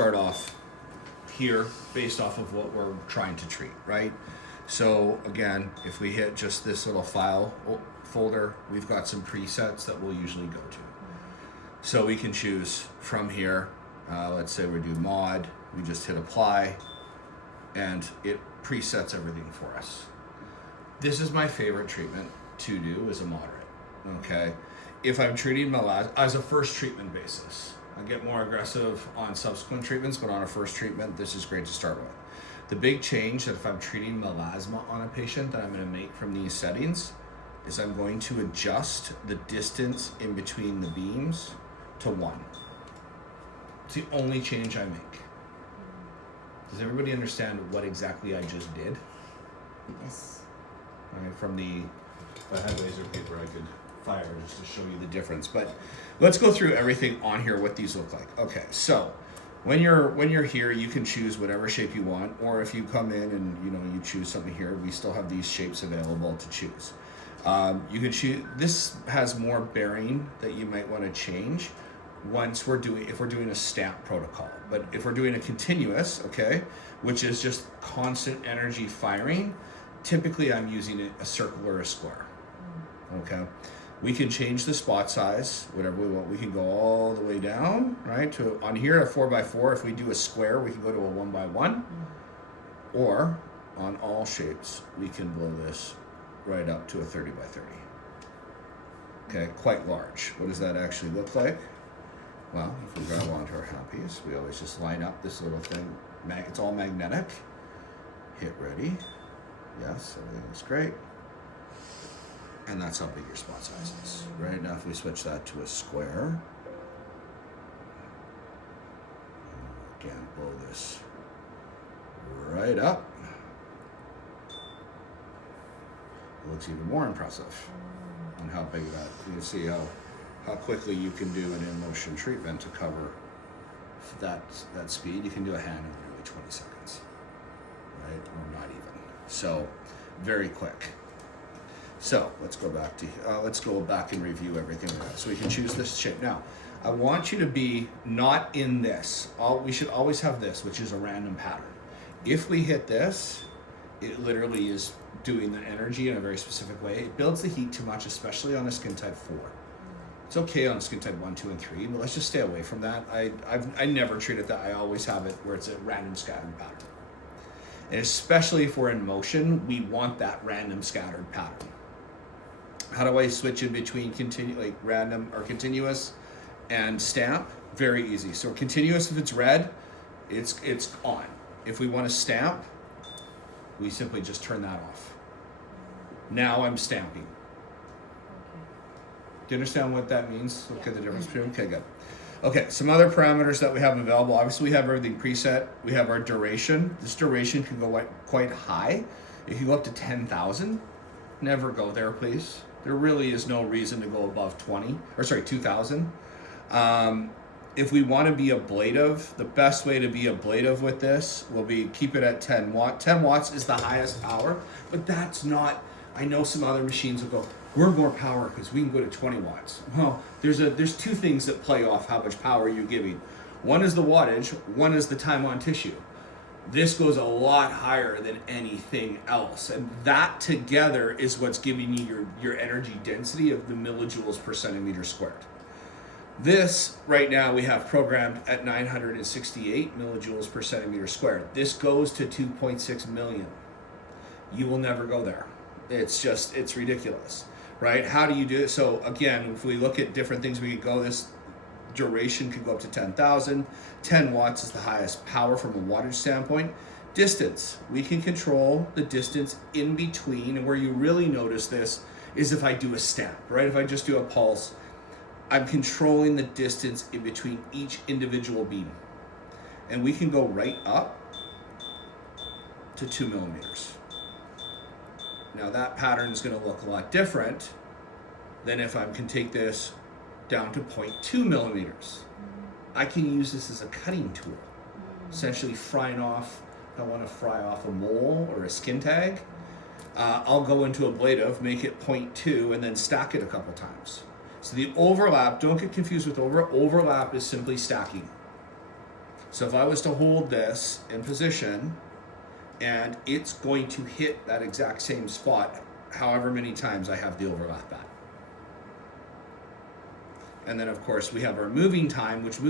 Start off here based off of what we're trying to treat, right? So again, if we hit just this little file folder, we've got some presets that we'll usually go to. So we can choose from here. Let's say we do mod, we just hit apply, and it presets everything for us. This is my favorite treatment to do as a moderate, okay? If I'm treating melasma as a first treatment basis, I get more aggressive on subsequent treatments, but on a first treatment, this is great to start with. The big change that if I'm treating melasma on a patient that I'm going to make from these settings is I'm going to adjust the distance in between the beams to 1. It's the only change I make. Does everybody understand what exactly I just did? Yes. Right, from the, if I had laser paper, I could fire just to show you the difference. But let's go through everything on here, what these look like. Okay, so when you're here, you can choose whatever shape you want, or if you come in and you choose something here, we still have these shapes available to choose. You can choose. This has more bearing that you might want to change once if we're doing a stamp protocol. But if we're doing a continuous, okay, which is just constant energy firing, typically I'm using a circle or a square. Okay, we can change the spot size, whatever we want. We can go all the way down, right, to on here a 4x4. If we do a square, we can go to a 1x1, or on all shapes, we can blow this right up to a 30x30. Okay, quite large. What does that actually look like? Well, if we grab onto our handpiece, we always just line up this little thing. It's all magnetic. Hit ready. Yes, everything is great. And that's how big your spot size is. Right now, if we switch that to a square, again, blow this right up. It looks even more impressive on how big that. You can see how quickly you can do an in-motion treatment to cover that speed. You can do a hand in literally 20 seconds, right? Or not even. So, very quick. So let's go back and review everything. So we can choose this shape. Now, I want you to be not in this. We should always have this, which is a random pattern. If we hit this, it literally is doing the energy in a very specific way. It builds the heat too much, especially on a skin type 4. It's okay on skin type 1, 2, and 3, but let's just stay away from that. I never treat it that. I always have it where it's a random scattered pattern. And especially if we're in motion, we want that random scattered pattern. How do I switch in between random or continuous and stamp? Very easy. So continuous, if it's red, it's on. If we want to stamp, we simply just turn that off. Now I'm stamping. Do you understand what that means? Okay, the difference between. Okay, good. Okay, some other parameters that we have available. Obviously, we have everything preset. We have our duration. This duration can go quite high. It can go up to 10,000. Never go there, please. There really is no reason to go above 2,000. If we want to be ablative, the best way to be ablative with this will be keep it at 10 watts. 10 watts is the highest power, but that's not, I know some other machines will go, we're more power because we can go to 20 watts. Well, there's two things that play off how much power you're giving. One is the wattage, one is the time on tissue. This goes a lot higher than anything else. And that together is what's giving you your energy density of the millijoules per centimeter squared. This, right now, we have programmed at 968 millijoules per centimeter squared. This goes to 2.6 million. You will never go there. It's ridiculous, right? How do you do it? So again, if we look at different things, we could go this duration could go up to 10,000. 10 watts is the highest power from a wattage standpoint. Distance, we can control the distance in between, and where you really notice this is if I do a stamp, right? If I just do a pulse, I'm controlling the distance in between each individual beam. And we can go right up to 2 millimeters. Now that pattern is going to look a lot different than if I can take this down to 0.2 millimeters. I can use this as a cutting tool, essentially frying off, if I want to fry off a mole or a skin tag, I'll go into ablative, make it 0.2, and then stack it a couple times. So the overlap, don't get confused with overlap is simply stacking. So if I was to hold this in position, and it's going to hit that exact same spot however many times I have the overlap at. And then of course we have our moving time, which moves